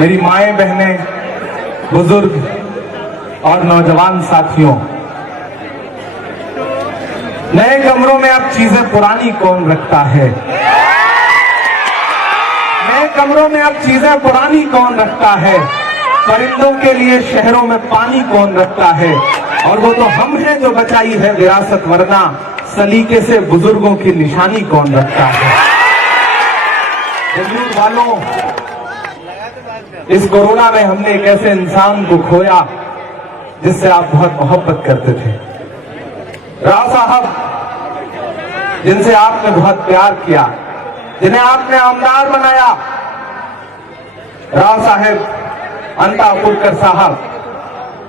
मेरी माएं, बहनें, बुजुर्ग और नौजवान साथियों, नए कमरों में अब चीजें पुरानी कौन रखता है? नए कमरों में अब चीजें पुरानी कौन रखता है? परिंदों के लिए शहरों में पानी कौन रखता है? और वो तो हम हैं जो बचाई है विरासत, वरना सलीके से बुजुर्गों की निशानी कौन रखता है? बंदूक वालों, इस कोरोना में हमने एक ऐसे इंसान को खोया जिससे आप बहुत मोहब्बत करते थे। राव साहब, जिनसे आपने बहुत प्यार किया, जिन्हें आपने आमदार बनाया। राव साहेब अंतापुरकर साहब,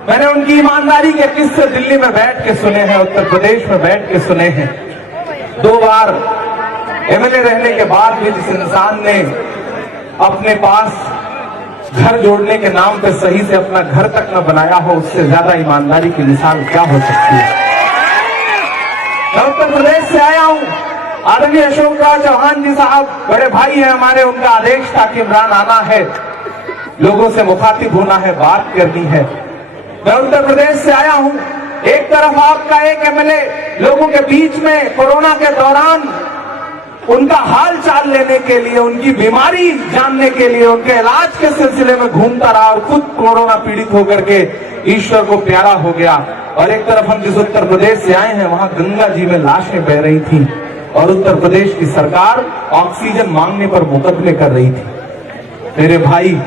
मैंने उनकी ईमानदारी के किस्से दिल्ली में बैठ के सुने हैं, उत्तर प्रदेश में बैठ के सुने हैं। 2 बार एमएलए रहने के बाद भी जिस इंसान ने अपने पास घर जोड़ने के नाम पे सही से अपना घर तक न बनाया हो, उससे ज्यादा ईमानदारी की मिसाल क्या हो सकती है? मैं उत्तर प्रदेश से आया हूं। आदरणीय अशोक राज चौहान जी साहब बड़े भाई हैं हमारे, उनका आदेश था कि इमरान आना है, लोगों से मुखातिब होना है, बात करनी है। मैं उत्तर प्रदेश से आया हूं। एक तरफ आपका एक एमएलए लोगों के बीच में कोरोना के दौरान उनका हाल चाल लेने के लिए, उनकी बीमारी जानने के लिए, उनके इलाज के सिलसिले में घूमता रहा और खुद कोरोना पीड़ित होकर के ईश्वर को प्यारा हो गया। और एक तरफ हम जिस उत्तर प्रदेश से आए हैं, वहां गंगा जी में लाशें बह रही थी और उत्तर प्रदेश की सरकार ऑक्सीजन मांगने पर मुकदमे कर रही थी। मेरे भाई,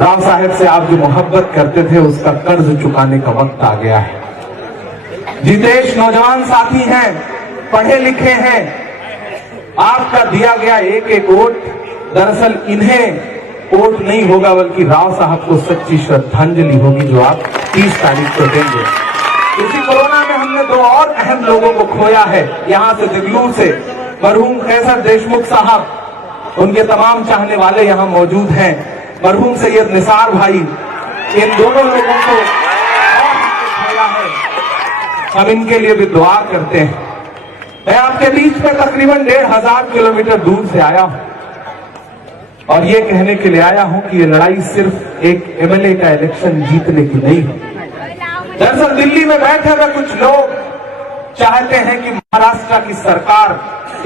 राव साहेब से आप जो मोहब्बत करते थे, उसका कर्ज चुकाने का वक्त आ गया है। जितेश नौजवान साथी हैं, पढ़े लिखे हैं, आपका दिया गया एक एक वोट दरअसल इन्हें वोट नहीं होगा, बल्कि राव साहब को सच्ची श्रद्धांजलि होगी जो आप 30 तारीख को देंगे। इसी कोरोना में हमने 2 और अहम लोगों को खोया है। यहां से दिगलूर से मरहूम कैसर देशमुख साहब, उनके तमाम चाहने वाले यहां मौजूद हैं। मरहूम सैयद निसार भाई, इन दोनों लोगों को खोया है, हम इनके लिए भी दुआ करते हैं। मैं आपके बीच में तकरीबन 1500 किलोमीटर दूर से आया हूं और ये कहने के लिए आया हूं कि ये लड़ाई सिर्फ एक एमएलए का इलेक्शन जीतने की नहीं है। दरअसल दिल्ली में बैठे हुए कुछ लोग चाहते हैं कि महाराष्ट्र की सरकार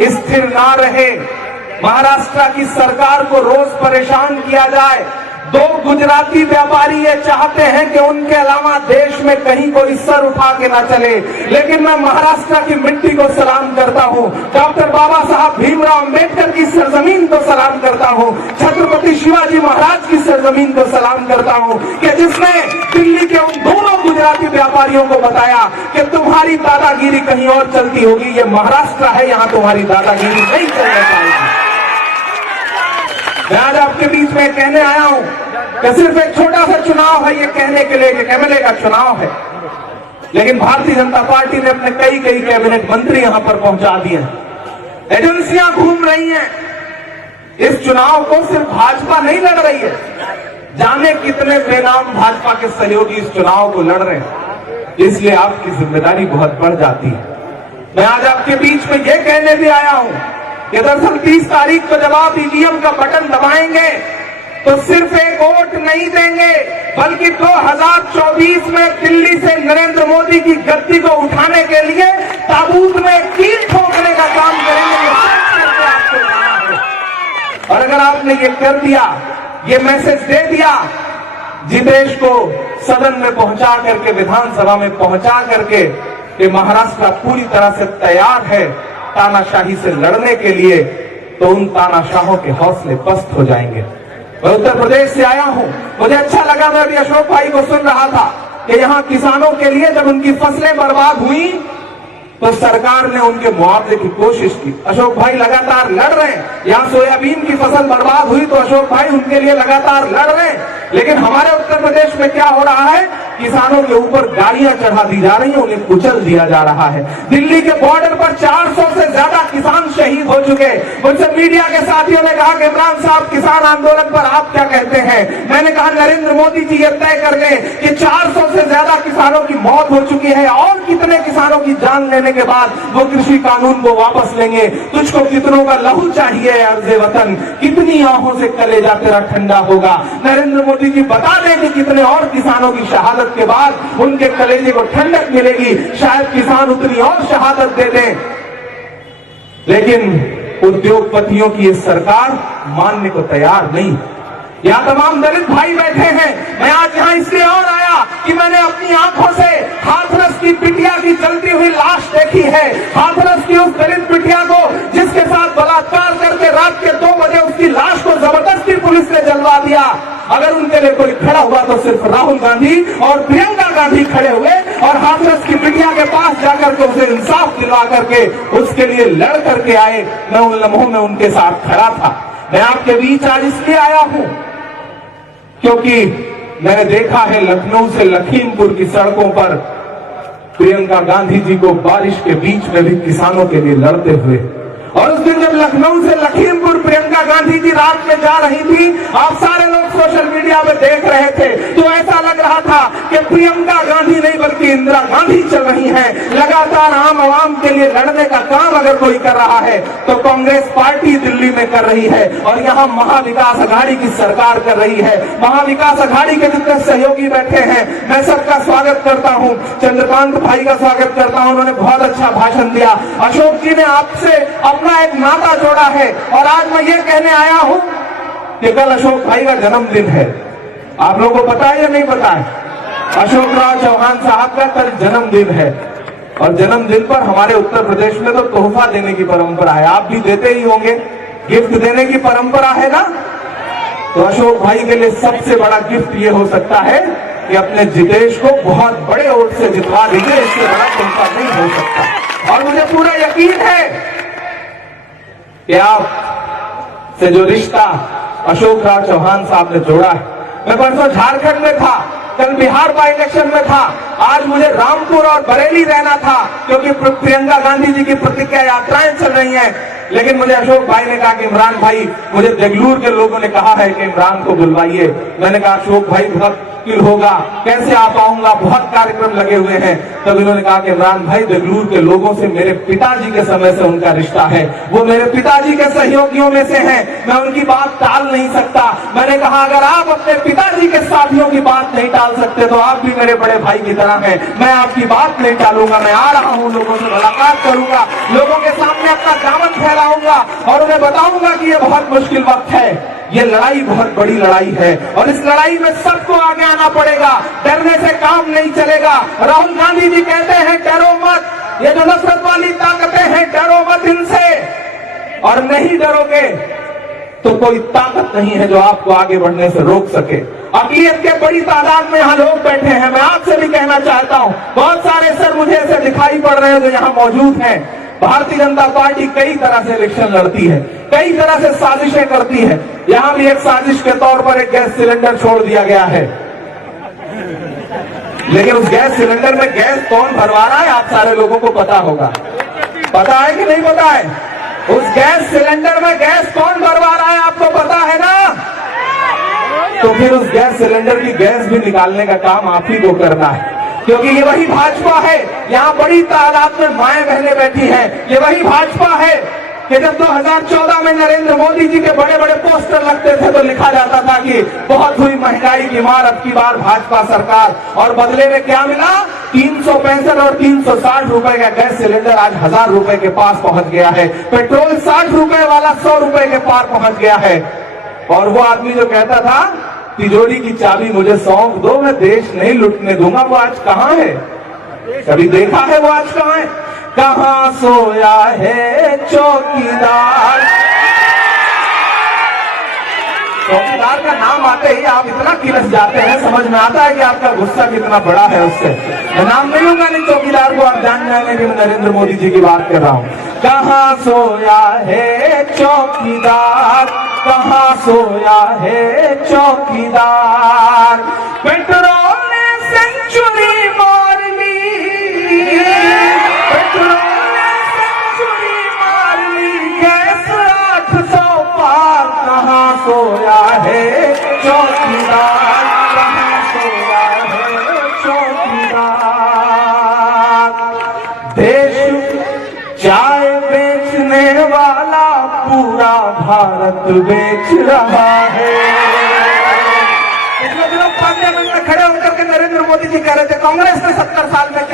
स्थिर ना रहे, महाराष्ट्र की सरकार को रोज परेशान किया जाए। 2 गुजराती व्यापारी ये चाहते हैं कि उनके अलावा देश में कहीं कोई सर उठा के ना चले। लेकिन मैं महाराष्ट्र की मिट्टी को सलाम करता हूं, डॉक्टर बाबा साहब भीमराव अंबेडकर की सरजमीन को सलाम करता हूं, छत्रपति शिवाजी महाराज की सरजमीन को सलाम करता हूं कि जिसने दिल्ली के उन दोनों गुजराती व्यापारियों को बताया कि तुम्हारी दादागिरी कहीं और चलती होगी, ये महाराष्ट्र है, यहां तुम्हारी दादागिरी नहीं चलने पाएगी। मैं आज आपके बीच में कहने आया हूं कि सिर्फ एक छोटा सा चुनाव है, ये कहने के लिए कि एमएलए का चुनाव है, लेकिन भारतीय जनता पार्टी ने अपने कई कैबिनेट मंत्री यहां पर पहुंचा दिए हैं। एजेंसियां घूम रही हैं। इस चुनाव को सिर्फ भाजपा नहीं लड़ रही है, जाने कितने बेनाम भाजपा के सहयोगी इस चुनाव को लड़ रहे हैं, इसलिए आपकी जिम्मेदारी बहुत बढ़ जाती है। मैं आज आपके बीच में यह कहने भी आया हूं कि दरअसल 30 तारीख को जब आप ईवीएम का बटन दबाएंगे तो सिर्फ एक वोट नहीं देंगे, बल्कि 2024 में दिल्ली से नरेंद्र मोदी की गद्दी को उठाने के लिए ताबूत में कील ठोकने का काम करेंगे। और अगर आपने ये कर दिया, ये मैसेज दे दिया, जितेश को सदन में पहुंचा करके, विधानसभा में पहुंचा करके कि महाराष्ट्र पूरी तरह से तैयार है तानाशाही से लड़ने के लिए, तो उन तानाशाहों के हौसले पस्त हो जाएंगे। मैं उत्तर प्रदेश से आया हूं, मुझे अच्छा लगा, मैं अभी अशोक भाई को सुन रहा था कि यहां किसानों के लिए जब उनकी फसलें बर्बाद हुई तो सरकार ने उनके मुआवजे की कोशिश की। अशोक भाई लगातार लड़ रहे हैं। यहां सोयाबीन की फसल बर्बाद हुई तो अशोक भाई उनके लिए लगातार लड़ रहे हैं। लेकिन हमारे उत्तर प्रदेश में क्या हो रहा है, किसानों के ऊपर गाड़ियां चढ़ा दी जा रही हैं, उन्हें कुचल दिया जा रहा है। दिल्ली के बॉर्डर पर 400 से ज्यादा किसान शहीद हो चुके। मुझसे मीडिया के साथियों ने कहा कि इमरान साहब किसान आंदोलन पर आप क्या कहते हैं? मैंने कहा नरेंद्र मोदी जी ये तय कर ले कि 400 से ज्यादा किसानों की मौत हो चुकी है और कितने किसानों की जान लेने के बाद वो कृषि कानून को वापस लेंगे। तुझको कितनों का लहू चाहिए अर्ज़े वतन, कितनी आंखों से कलेजा तेरा ठंडा होगा। नरेंद्र मोदी जी बता दें कि कितने और किसानों की शहादत के बाद उनके कलेजे को ठंडक मिलेगी, शायद किसान उतनी और शहादत दे दें। लेकिन उद्योगपतियों की ये सरकार मानने को तैयार नहीं। यहाँ तमाम दलित भाई बैठे हैं। मैं आज यहाँ इसलिए और आया कि मैंने अपनी आंखों से हाथरस की बिटिया की जलती हुई लाश देखी है। हाथरस की उस दलित बिटिया को जिसके साथ बलात्कार करके रात के 2 बजे उसकी लाश को जबरदस्ती पुलिस ने जलवा दिया। अगर उनके लिए कोई खड़ा हुआ तो सिर्फ राहुल गांधी और प्रियंका गांधी खड़े हुए और हाथरस की बिटिया के पास जाकर के उसे इंसाफ दिलवा करके उसके लिए लड़ करके आए। मैं उन लम्हों में उनके साथ खड़ा था। मैं आपके बीच आज इसलिए आया हूं क्योंकि मैंने देखा है लखनऊ से लखीमपुर की सड़कों पर प्रियंका गांधी जी को बारिश के बीच में भी किसानों के लिए लड़ते हुए। और उस दिन जब लखनऊ से लखीमपुर प्रियंका गांधी जी रात में जा रही थी, आप सारे लोग सोशल मीडिया पे देख रहे थे, तो ऐसा लग रहा था कि प्रियंका गांधी नहीं बल्कि इंदिरा गांधी चल रही हैं। लगातार आम आवाम के लिए लड़ने का काम अगर कोई कर रहा है तो कांग्रेस पार्टी दिल्ली में कर रही है और यहाँ महाविकास अघाड़ी की सरकार कर रही है। महाविकास अघाड़ी के जितने सहयोगी बैठे हैं, मैं सबका स्वागत करता हूँ। चंद्रकांत भाई का स्वागत करता हूँ, उन्होंने बहुत अच्छा भाषण दिया। अशोक जी ने आपसे अपना एक नाता जोड़ा है और आज मैं ये कहने आया हूं कि कल अशोक भाई का जन्मदिन है। आप लोगों को पता है या नहीं पता है? अशोक राव चौहान साहब का कल जन्मदिन है और जन्मदिन पर हमारे उत्तर प्रदेश में तो तोहफा देने की परंपरा है। आप भी देते ही होंगे, गिफ्ट देने की परंपरा है ना। तो अशोक भाई के लिए सबसे बड़ा गिफ्ट ये हो सकता है कि अपने जितेश को बहुत बड़े वोट से जितवा दीजिए। इससे बड़ा तोहफा नहीं हो सकता। और मुझे पूरा यकीन है कि आप से जो रिश्ता अशोक राव चौहान साहब ने जोड़ा है। मैं परसों झारखंड में था, कल बिहार बाई इलेक्शन में था, आज मुझे रामपुर और बरेली रहना था क्योंकि प्रियंका गांधी जी की प्रतिज्ञा यात्राएं चल रही हैं। लेकिन मुझे अशोक भाई ने कहा कि इमरान भाई, मुझे देगलूर के लोगों ने कहा है कि इमरान को बुलवाइए। मैंने कहा अशोक भाई बहुत मुश्किल होगा, कैसे आ पाऊंगा, बहुत कार्यक्रम लगे हुए हैं। तब इन्होंने कहा कि इमरान भाई, देगलूर के लोगों से मेरे पिताजी के समय से उनका रिश्ता है, वो मेरे पिताजी के सहयोगियों में से हैं, मैं उनकी बात टाल नहीं सकता। मैंने कहा अगर आप अपने पिताजी के साथियों की बात नहीं टाल सकते तो आप भी मेरे बड़े भाई की तरह हैं। मैं आपकी बात नहीं टालूंगा, मैं आ रहा हूं, लोगों से मुलाकात करूंगा, लोगों के सामने अपना दामन फैलाऊंगा और उन्हें बताऊंगा कि ये बहुत मुश्किल वक्त है, ये लड़ाई बहुत बड़ी लड़ाई है और इस लड़ाई में सबको आगे आना पड़ेगा। डरने से काम नहीं चलेगा। राहुल गांधी जी कहते हैं डरो मत, ये जो नफरत वाली ताकतें हैं डरो मत इनसे, और नहीं डरोगे तो कोई ताकत नहीं है जो आपको आगे बढ़ने से रोक सके। अकलियत के बड़ी तादाद में यहाँ लोग बैठे हैं। मैं आपसे भी कहना चाहता हूँ, बहुत सारे सर मुझे ऐसे दिखाई पड़ रहे हैं जो यहाँ मौजूद हैं। भारतीय जनता पार्टी कई तरह से इलेक्शन लड़ती है, कई तरह से साजिशें करती है। यहाँ भी एक साजिश के तौर पर एक गैस सिलेंडर छोड़ दिया गया है, लेकिन उस गैस सिलेंडर में गैस कौन भरवा रहा है आप सारे लोगों को पता होगा। पता है कि नहीं पता है? उस गैस सिलेंडर में गैस कौन भरवा रहा है आपको पता है ना? तो फिर उस गैस सिलेंडर की गैस भी निकालने का काम आप ही को करना है, क्योंकि ये वही भाजपा है। यहाँ बड़ी तादाद में माएं बहनें बैठी हैं। ये वही भाजपा है कि जब 2014 में नरेंद्र मोदी जी के बड़े बड़े पोस्टर लगते थे तो लिखा जाता था कि बहुत हुई महंगाई की मार, अब की बार भाजपा सरकार, और बदले में क्या मिला? 365 और 360 रुपए का गैस सिलेंडर आज 1000 रुपए के पास पहुंच गया है। पेट्रोल 60 रुपए वाला 100 रुपए के पार पहुंच गया है। और वो आदमी जो कहता था तिजोरी की चाबी मुझे सौंप दो, मैं देश नहीं लुटने दूंगा, वो आज कहाँ है? कभी देखा है वो आज कहाँ है? कहाँ सोया है चौकीदार? चौकीदार का नाम आते ही आप इतना किलस जाते हैं, समझ में आता है कि आपका गुस्सा कितना बड़ा है उससे। मैं नाम नहीं लूंगा, नहीं चौकीदार को आप जान जाएंगे कि मैं नरेंद्र मोदी जी की बात कर रहा हूँ। कहाँ सोया है चौकीदार, कहाँ सोया है चौकीदार? पेट्रोल ने सेंचुरी मार ली, पेट्रोल ने सेंचुरी मार ली, गैस 800 पार, कहाँ सोया है चौकीदार, कहाँ सोया है चौकीदार। देश चाय बेचने वाला पूरा भारत बेच रहा है। पिछले दिनों पार्लियामेंट में खड़े होकर के नरेंद्र मोदी जी कह रहे थे कांग्रेस ने 70 साल में